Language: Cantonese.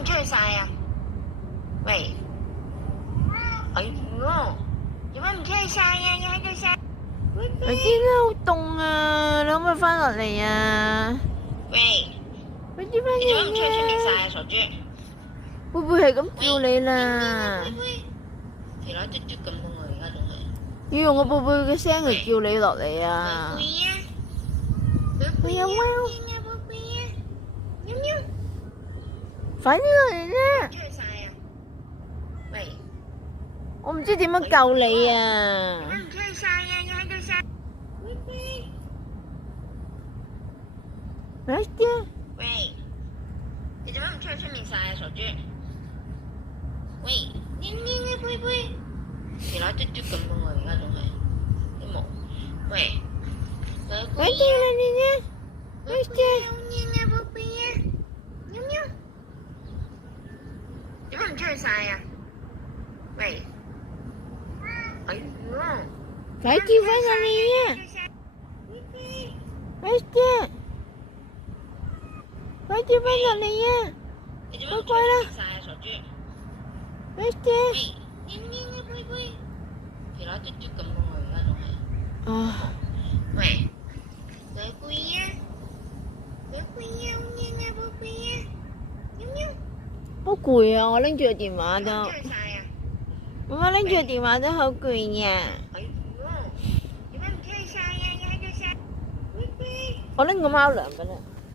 唔出去晒啊？喂，哎喲，做乜唔出去晒啊？要喺度晒。你知啦，好凍啊！你可唔可以翻落嚟啊？喂，快啲翻你做乜唔出去出面晒嚟啊！啊？傻豬！會唔會係咁叫你啦？條女嘟嘟咁嘅我而家仲係。要用個寶貝嘅聲嚟叫你落嚟啊！寶貝啊！佢有貓，寶貝啊！喵喵！快啲落嚟啦！出去晒啊！喂，我唔知點樣救你啊！做乜唔出去晒啊？要喺度晒。快啲！喂，你做乜唔出去出面晒啊？傻豬！喂，黏黏嘅貝貝，條女嘟嘟咁嘅我而家仲係啲毛。喂，快啲啦你啫！快啲！好黏啊寶貝啊！喵喵！做乜唔出去晒啊？喂，哎喲！快啲翻落嚟啊！快啲！快啲翻落嚟啊！你做乜唔出去出面晒啊？傻豬！快啲！喂，黏黏嘅貝貝，條女嘟嘟咁嘅我而家仲係。啊！喂，寶貝啊！寶貝啊！好黏啊寶貝啊！喵喵！好攰啊！我拎住個電話都，出去晒啊！媽媽拎住個電話都好攰呀！哎喲，做乜唔出去晒啊？要喺度晒。我拎個貓糧俾你。